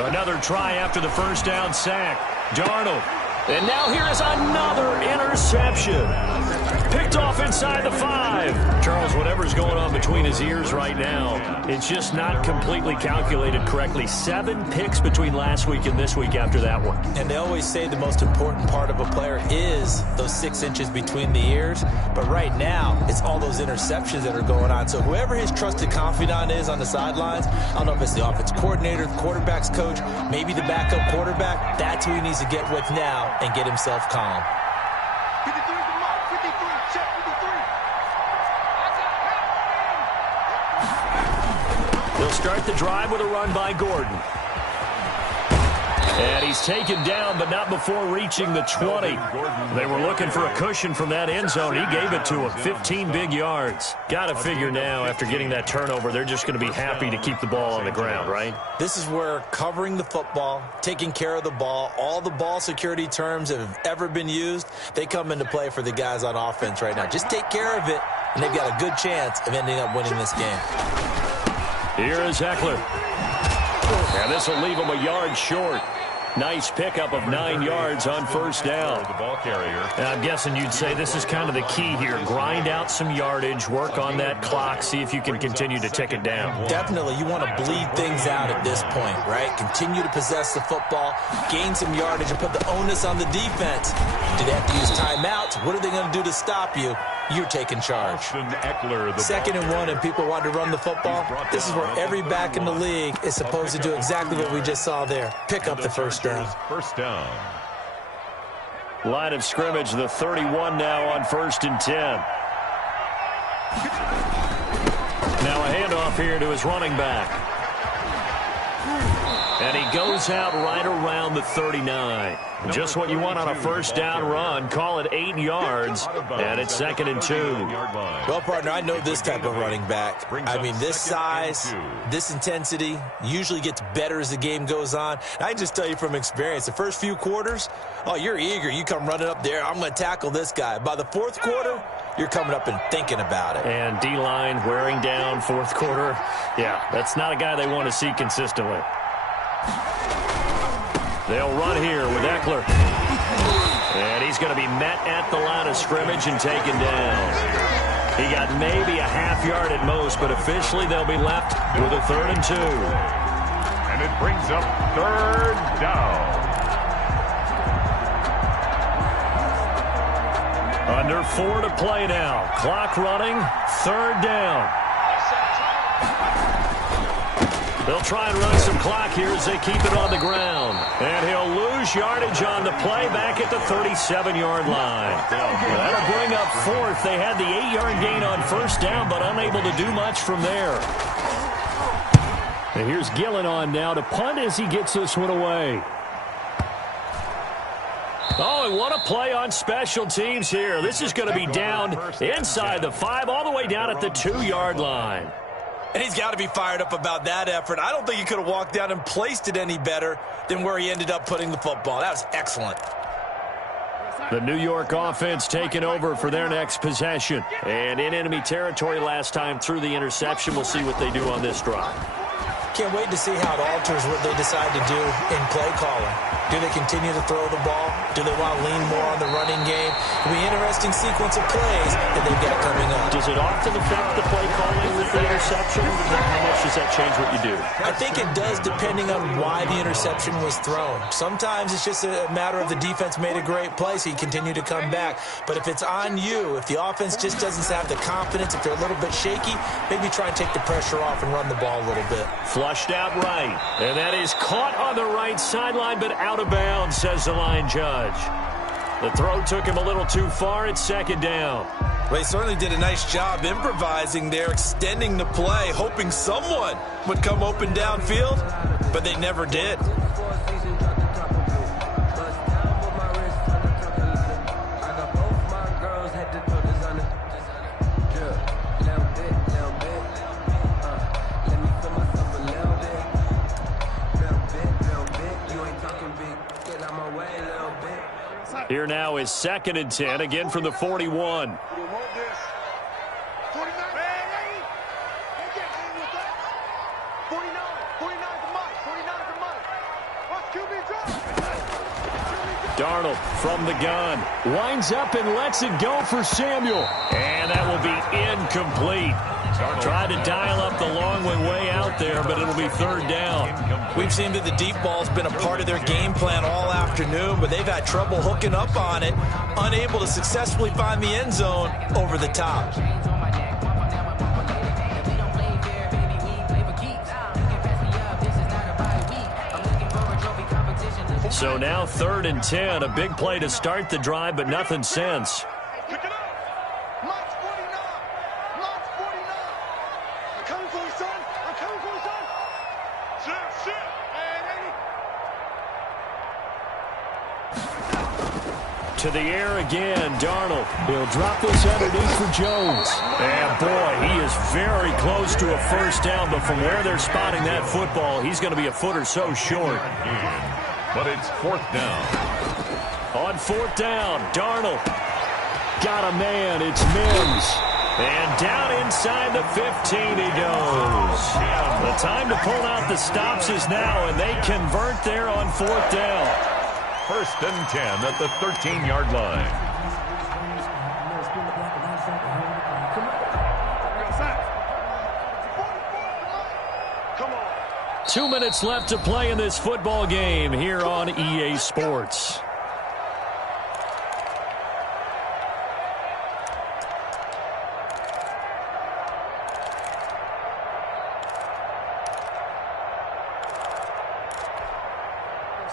Another try after the first down sack. Darnold And now here is another interception. Picked off inside the 5. Charles, whatever's going on between his ears right now, it's just not completely calculated correctly. 7 picks between last week and this week after that one. And they always say the most important part of a player is those 6 inches between the ears. But right now, it's all those interceptions that are going on. So whoever his trusted confidant is on the sidelines, I don't know if it's the offense coordinator, the quarterback's coach, maybe the backup quarterback, that's who he needs to get with now and get himself calm. 53 to Mike. 53. Check 53. They'll start the drive with a run by Gordon. And he's taken down, but not before reaching the 20. They were looking for a cushion from that end zone. He gave it to him. 15 big yards. Got to figure now, after getting that turnover, they're just going to be happy to keep the ball on the ground, right? This is where covering the football, taking care of the ball, all the ball security terms that have ever been used, they come into play for the guys on offense right now. Just take care of it, and they've got a good chance of ending up winning this game. Here is Ekeler. And this will leave him a yard short. Nice pickup of 9 yards on first down. The ball carrier. And I'm guessing you'd say this is kind of the key here. Grind out some yardage, work on that clock, see if you can continue to tick it down. Definitely, you want to bleed things out at this point, right? Continue to possess the football, gain some yardage, and put the onus on the defense. Do they have to use timeouts? What are they going to do to stop you? You're taking charge. Ekeler, the 2nd and 1, and people want to run the football. This is where every back in the league is supposed to do exactly what we just saw there. Pick up the first down. First down. Line of scrimmage, the 31 now on 1st and 10. Now a handoff here to his running back. And he goes out right around the 39. Just what you want on a first down run. Call it 8 yards, and it's 2nd and 2. Well, partner, I know this type of running back. I mean, this size, this intensity usually gets better as the game goes on. I can just tell you from experience, the first few quarters, oh, you're eager. You come running up there, I'm going to tackle this guy. By the 4th quarter, you're coming up and thinking about it. And D-line wearing down 4th quarter. Yeah, that's not a guy they want to see consistently. They'll run here with Ekeler. And he's going to be met at the line of scrimmage and taken down. He got maybe a half yard at most, but officially they'll be left with a 3rd and 2. And it brings up 3rd down. Under 4 to play now. Clock running, 3rd down. They'll try and run some clock here as they keep it on the ground. And he'll lose yardage on the play back at the 37-yard line. That'll bring up 4th. They had the 8-yard gain on first down, but unable to do much from there. And here's Gillen on now to punt as he gets this one away. Oh, and what a play on special teams here. This is going to be down inside the 5, all the way down at the 2-yard line. And he's got to be fired up about that effort. I don't think he could have walked down and placed it any better than where he ended up putting the football. That was excellent. The New York offense taking over for their next possession. And in enemy territory last time through the interception. We'll see what they do on this drive. Can't wait to see how it alters what they decide to do in play calling. Do they continue to throw the ball? Do they want to lean more on the running game? It'll be an interesting sequence of plays that they've got coming up. Does it often affect the play calling with the interception? How much does that change what you do? I think it does, depending on why the interception was thrown. Sometimes it's just a matter of the defense made a great play, so you continue to come back. But if it's on you, if the offense just doesn't have the confidence, if they're a little bit shaky, maybe try and take the pressure off and run the ball a little bit. Flushed out right. And that is caught on the right sideline, but out of bounds, says the line judge. The throw took him a little too far. It's 2nd down. Well, he certainly did a nice job improvising there, extending the play, hoping someone would come open downfield, but they never did. Here now is 2nd and 10, again from the 41. Darnold from the gun. Winds up and lets it go for Samuel. And that will be incomplete. Tried to dial up the long way out there, but it'll be third down. We've seen that the deep ball's been a part of their game plan all afternoon, but they've had trouble hooking up on it, unable to successfully find the end zone over the top. So now 3rd and 10, a big play to start the drive, but nothing since. Pick it up. March 49. March 49. I'm coming for you, son. I'm coming for you, son. Shit. And To the air again, Darnold. He'll drop this underneath for Jones. And boy, he is very close to a first down, but from where they're spotting that football, he's going to be a foot or so short. But it's 4th down. On 4th down, Darnold. Got a man, it's Mims. And down inside the 15 he goes. The time to pull out the stops is now, and they convert there on 4th down. 1st and 10 at the 13-yard line. come on. 2 minutes left to play in this football game here on EA Sports.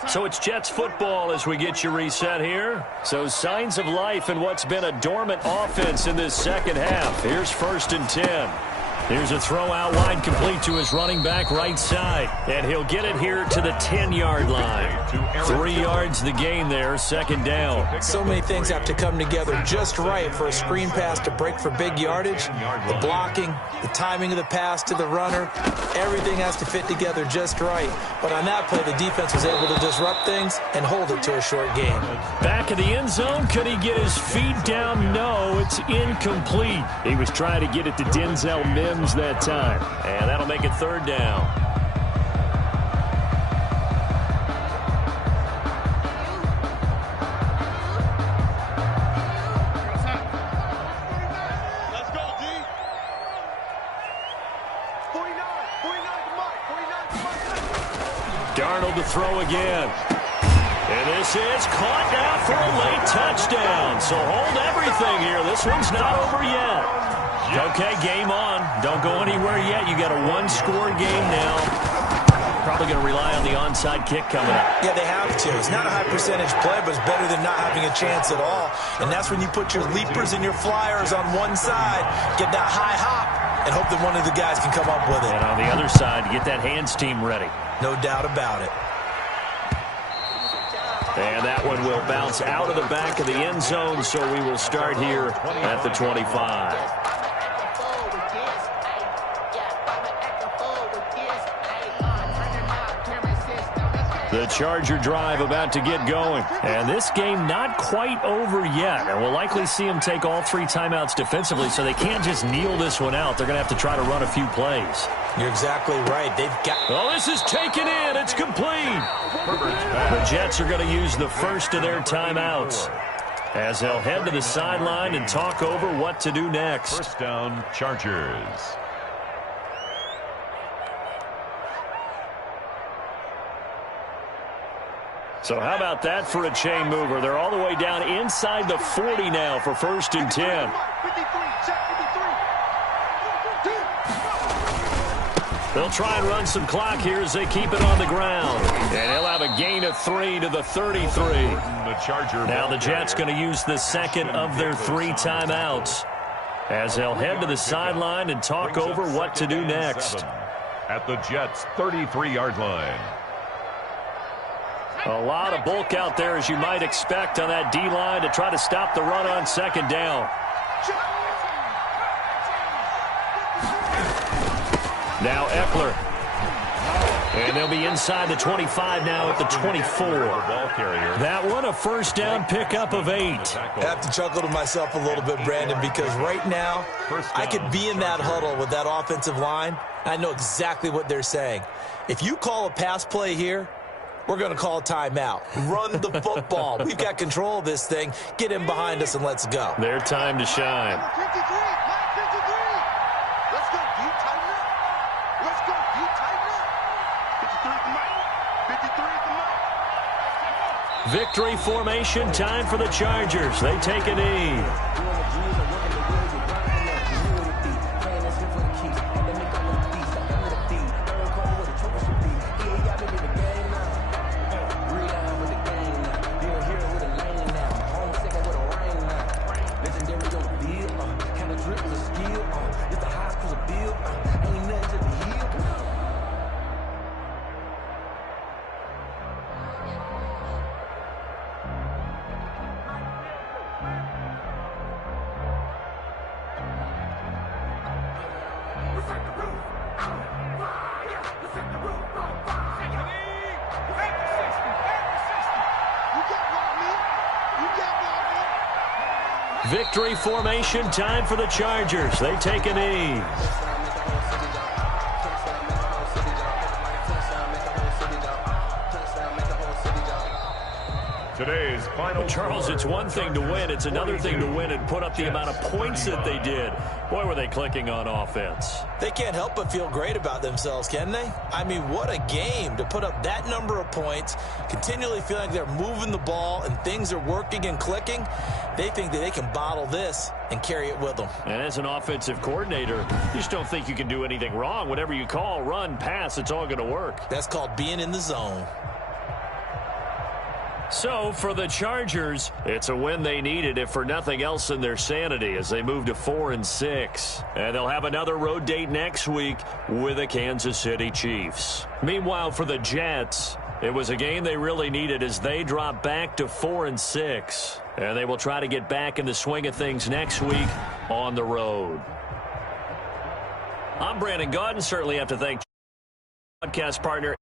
So it's Jets football as we get you reset here. So signs of life in what's been a dormant offense in this second half. Here's 1st and 10. Here's a throw out wide, complete to his running back right side. And he'll get it here to the 10-yard line. 3 yards the gain there, 2nd down. So many things have to come together just right for a screen pass to break for big yardage. The blocking, the timing of the pass to the runner, everything has to fit together just right. But on that play, the defense was able to disrupt things and hold it to a short game. Back of the end zone, could he get his feet down? No, it's incomplete. He was trying to get it to Denzel Mims that time. And that'll make it 3rd down. Let's go, D. 49 to Mike. 49 to Mike. Darnold to throw again. And this is caught now for a late touchdown. So hold everything here. This one's not over yet. Okay, game on. Don't go anywhere yet. You got a 1-score game now. Probably going to rely on the onside kick coming up. Yeah, they have to. It's not a high percentage play, but it's better than not having a chance at all. And that's when you put your leapers and your flyers on one side, get that high hop, and hope that one of the guys can come up with it. And on the other side, get that hands team ready. No doubt about it. And that one will bounce out of the back of the end zone, so we will start here at the 25. The Charger drive about to get going. And this game not quite over yet. And we'll likely see them take all 3 timeouts defensively, so they can't just kneel this one out. They're going to have to try to run a few plays. You're exactly right. They've got... Oh, this is taken in. It's complete. The Jets are going to use the first of their timeouts as they'll head to the sideline and talk over what to do next. 1st down, Chargers. So how about that for a chain mover? They're all the way down inside the 40 now for 1st and 10. 53, check 53. They'll try and run some clock here as they keep it on the ground. And he'll have a gain of 3 to the 33. Now the Jets going to use the second of their 3 timeouts as they'll head to the sideline and talk over what to do next. At the Jets' 33-yard line. A lot of bulk out there, as you might expect, on that D-line to try to stop the run on 2nd down. Now Eckler. And they'll be inside the 25 now at the 24. That one a 1st down pickup of 8. I have to chuckle to myself a little bit, Brandon, because right now I could be in that huddle with that offensive line. I know exactly what they're saying. If you call a pass play here, we're going to call timeout. Run the football. We've got control of this thing. Get him behind us and let's go. Their time to shine. Number 53, Mike 53. Let's go, D. Tighten up. Let's go, D. Tighten up. 53 is the mic. 53 is the mic. Victory formation time for the Chargers. They take a knee. Victory formation time for the Chargers. They take a knee. Today's final. Charles, it's one thing to win. It's another thing to win and put up the amount of points that they did. Boy, were they clicking on offense. They can't help but feel great about themselves, can they? I mean, what a game to put up that number of points, continually feeling like they're moving the ball and things are working and clicking. They think that they can bottle this and carry it with them. And as an offensive coordinator, you just don't think you can do anything wrong. Whatever you call, run, pass, it's all going to work. That's called being in the zone. So, for the Chargers, it's a win they needed, if for nothing else in their sanity, as they move to 4-6. And they'll have another road date next week with the Kansas City Chiefs. Meanwhile, for the Jets, it was a game they really needed as they drop back to 4-6. And they will try to get back in the swing of things next week on the road. I'm Brandon Gaudin. Certainly have to thank podcast partner